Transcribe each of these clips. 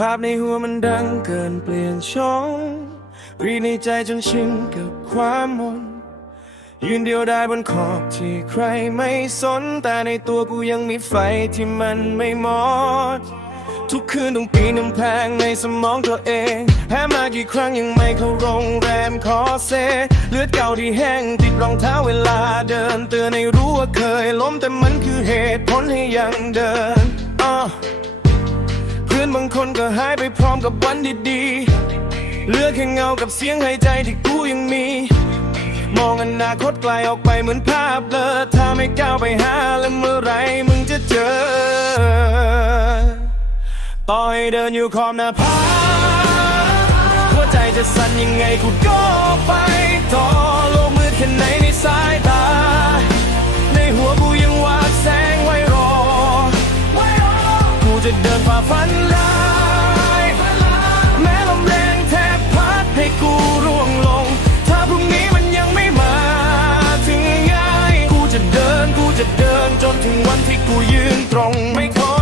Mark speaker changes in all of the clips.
Speaker 1: ภาพในหัวมันดังเกินเปลี่ยนช่องรีในใจจนชินกับความมน ยืนเดียวได้บนขอบที่ใครไม่สน แต่ในตัวกูยังมีไฟที่มันไม่หมด ทุกคืนต้องปีนกำแพงในสมองตัวเองแพ้มากี่ครั้งยังไม่เข้าโรงแรมขอเซ เลือดเก่าที่แห้งติดรองเท้าเวลาเดินเตือนให้รู้ว่าเคยล้มแต่มันคือเหตุผลให้ยังเดินอะเพื่อนบางคนก็หายไปพร้อมกับวันดีๆเหลือแค่เงากับเสียงหายใจที่กูยังมี มองอนาคตไกลออกไปเหมือนภาพเลอถ้าไม่ก้าวไปหาแล้วเมื่อไรมึงจะเจอ ต่อให้เดินอยู่ขอบหน้าผาหัวใจจะสั่นยังไงกูก็ไปต่อโลกมืดแค่ไหนในสายตา จนถึงวันที่กูยืนตรงไม่คอ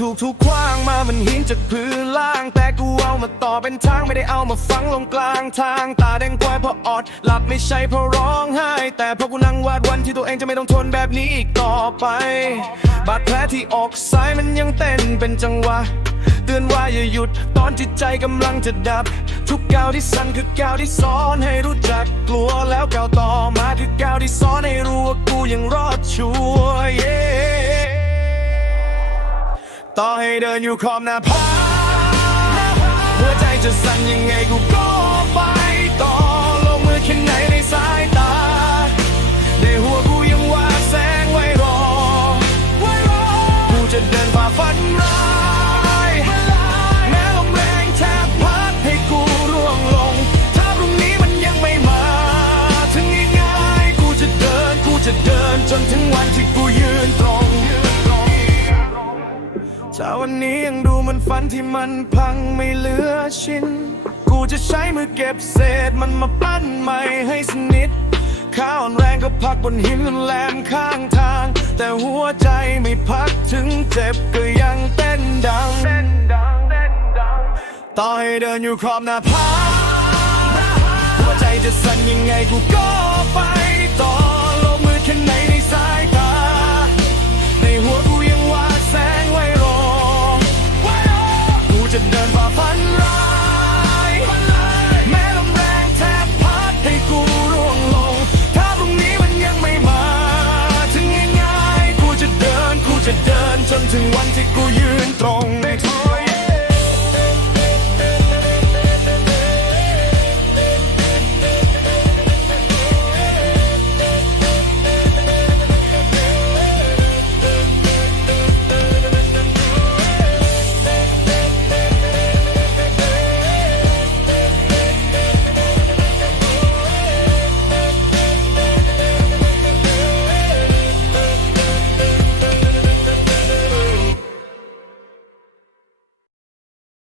Speaker 1: ถูกถูกขว้างมามันหินจากพื้นล่าง แต่กูเอามาต่อเป็นทางไม่ได้เอามาฝังลงกลางทาง ตาแดงกวายเพราะอดหลับไม่ใช่เพราะร้องไห้ แต่เพราะกูนั่งวาดวันที่ตัวเองจะไม่ต้องทนแบบนี้อีกต่อไป บาดแผลที่อกซ้ายมันยังเต้นเป็นจังหวะเตือนว่าอย่าหยุดตอนจิตใจกำลังจะดับ ทุกก้าวที่สั่นคือก้าวที่สอนให้รู้จักกลัวแล้วก้าวต่อมาคือก้าวที่สอนให้รู้ว่ากูยังรอดชัว เดินอยู่ขอบหน้าผาหัวใจจะสั่นยังไงกูก็ ถ้าวันนี้ยังดูเหมันฝันที่มันพังไม่เหลือชิ้น กูจะใช้มือเก็บเศษมันมาปั้นใหม่ให้สนิทข้าวอ่อนแรงก็พักบนหินแหลมข้างทาง แต่หัวใจไม่พักถึงเจ็บก็ยังเต้นดัง ต่อให้เดินอยู่ขอบหน้าผาหัวใจจะสั่นยังไงกูก็ไป ถึงวันที่กูยืนตรงในท้อง